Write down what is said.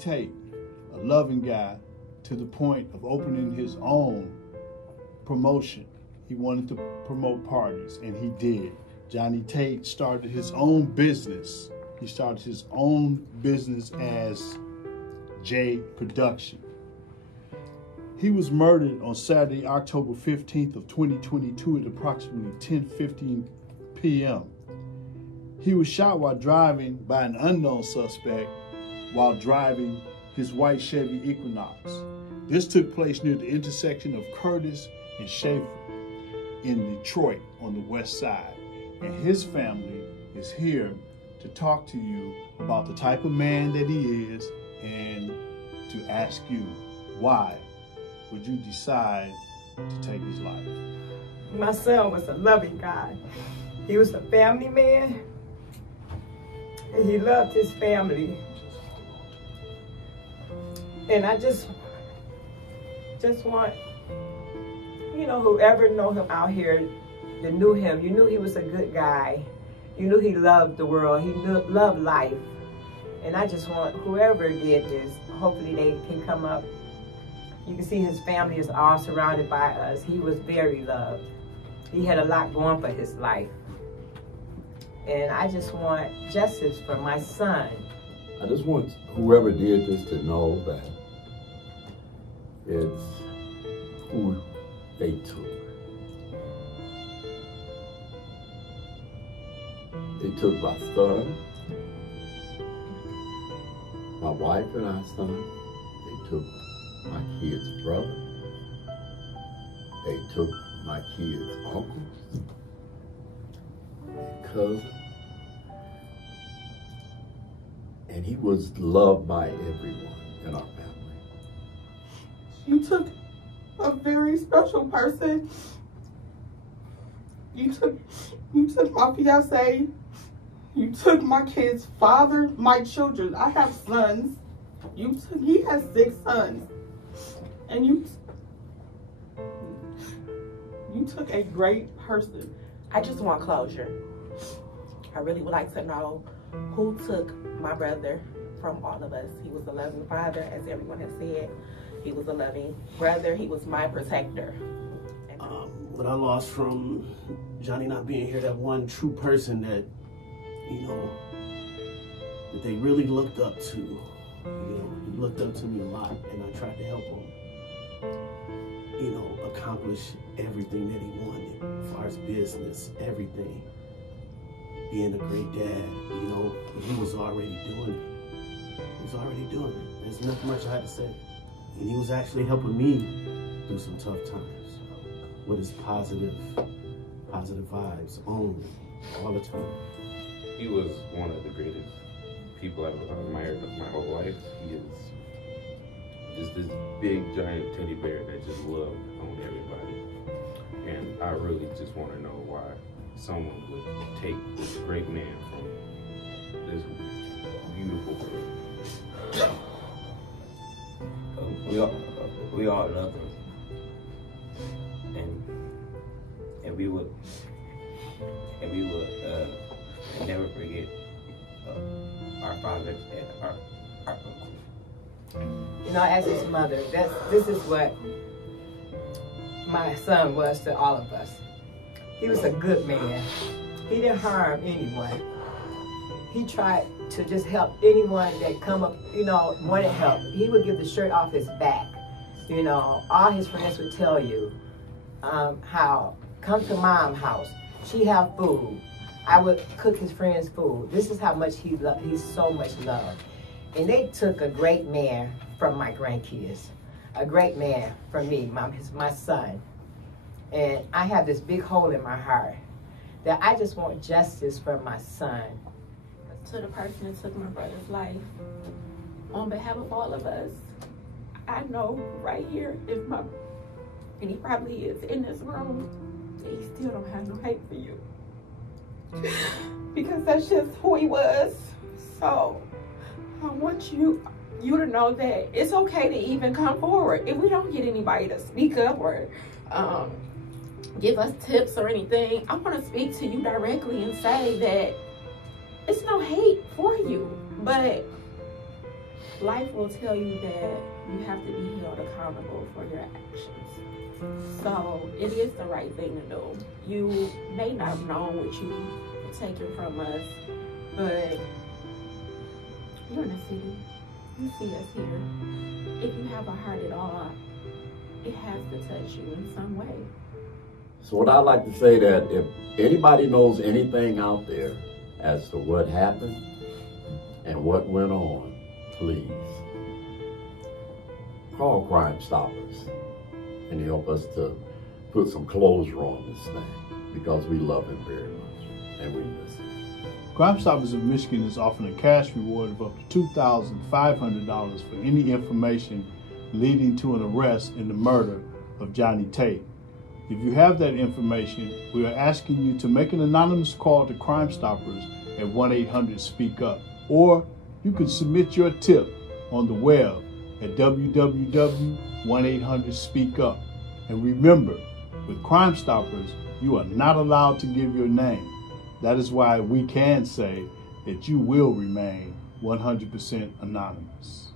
Tate, a loving guy to the point of opening his own promotion. He wanted to promote parties, and he did. Johnnie Tate started his own business. He started his own business as J Production. He was murdered on Saturday, October 15th of 2022 at approximately 10:15 p.m. He was shot while driving by an unknown suspect while driving his white Chevy Equinox. This took place near the intersection of Curtis and Schaefer in Detroit on the west side. And his family is here to talk to you about the type of man that he is and to ask you, why would you decide to take his life? My son was a loving guy. He was a family man, and he loved his family. And I just want, you know, whoever know him out here that knew him, you knew he was a good guy. You knew he loved the world. He loved life. And I just want whoever did this, hopefully they can come up. You can see his family is all surrounded by us. He was very loved. He had a lot going for his life. And I just want justice for my son. I just want whoever did this to know that it's who they took. They took my son, my wife and our son. They took my kid's brother. They took my kid's uncles and cousin. And he was loved by everyone in our family. You took a very special person. You took my fiance. You took my kid's father, my children. I have sons. He has 6 sons. And you took a great person. I just want closure. I really would like to know who took my brother from all of us. He was a loving father, as everyone has said. He was a loving brother. He was my protector. What I lost from Johnnie not being here, that one true person that, you know, that they really looked up to. You know, he looked up to me a lot, and I tried to help him, you know, accomplish everything that he wanted, as far as business, everything. Being a great dad, you know, he was already doing it. He was already doing it. There's nothing much I had to say. And he was actually helping me through some tough times with his positive vibes only, all the time. He was one of the greatest people I've admired my whole life. He is just this big, giant teddy bear that just loved on everybody. And I really just want to know why someone would take this great man from this beautiful girl. We all love him, and we would never forget our father and our uncle. You know, as his mother, this is what my son was to all of us. He was a good man. He didn't harm anyone. He tried to just help anyone that come up, you know, wanted help. He would give the shirt off his back. You know, all his friends would tell you how, come to mom's house. She have food. I would cook his friends food. This is how much he loved. He's so much loved. And they took a great man from my grandkids, a great man from me, my son. And I have this big hole in my heart that I just want justice for my son. To the person that took my brother's life, on behalf of all of us, I know right here is my, and he probably is in this room, he still don't have no hate for you. Because that's just who he was. So I want you to know that it's okay to even come forward. If we don't get anybody to speak up or give us tips or anything, I want to speak to you directly and say that it's no hate for you, but life will tell you that you have to be held accountable for your actions. So it is the right thing to do. You may not have known what you were taking from us, but you're in the city. You see us here. If you have a heart at all, it has to touch you in some way. So what I like to say that if anybody knows anything out there as to what happened and what went on, please call Crime Stoppers and help us to put some closure on this thing, because we love him very much and we miss him. Crime Stoppers of Michigan is offering a cash reward of up to $2,500 for any information leading to an arrest in the murder of Johnnie Tate. If you have that information, we are asking you to make an anonymous call to Crime Stoppers at 1-800-SPEAK-UP, or you can submit your tip on the web at www.1800speakup. And remember, with Crime Stoppers, you are not allowed to give your name. That is why we can say that you will remain 100% anonymous.